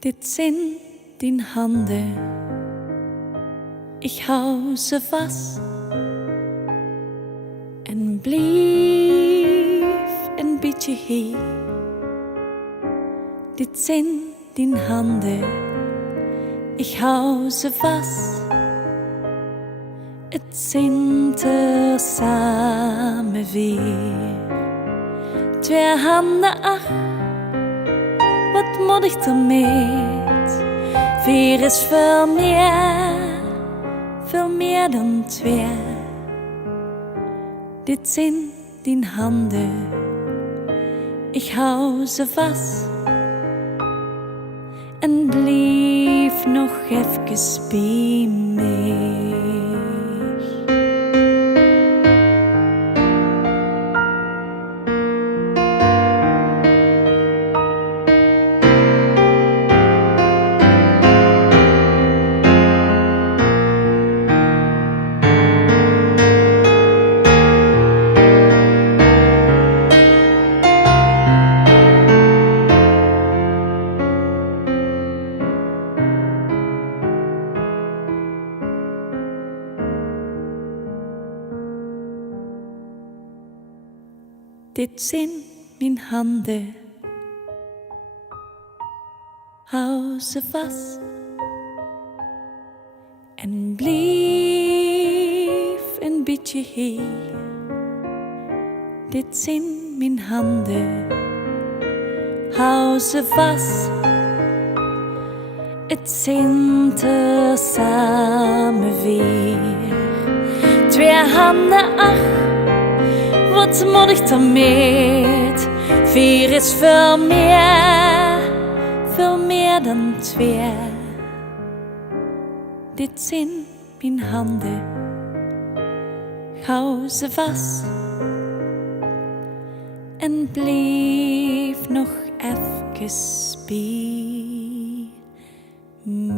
Dit zijn die handen, ik hou ze vast en blijf een beetje hier. Dit zijn die handen, ik hou ze vast. Het zijn er samen weer. Twee handen, ach, wat moet ik ermee? Vier is veel meer dan twee. Dit zijn die handen, ik hou ze vast en blijf nog even bij mij. Dit zijn mijn handen, hou ze vast en blijf een beetje hier. Dit zijn mijn handen, hou ze vast. Het zijn er samen weer. Twee handen, ach, wat moet ik ermee? Vier is veel meer dan twee. Dit zijn mijn handen, hou ze vast en blijf nog even bij mij.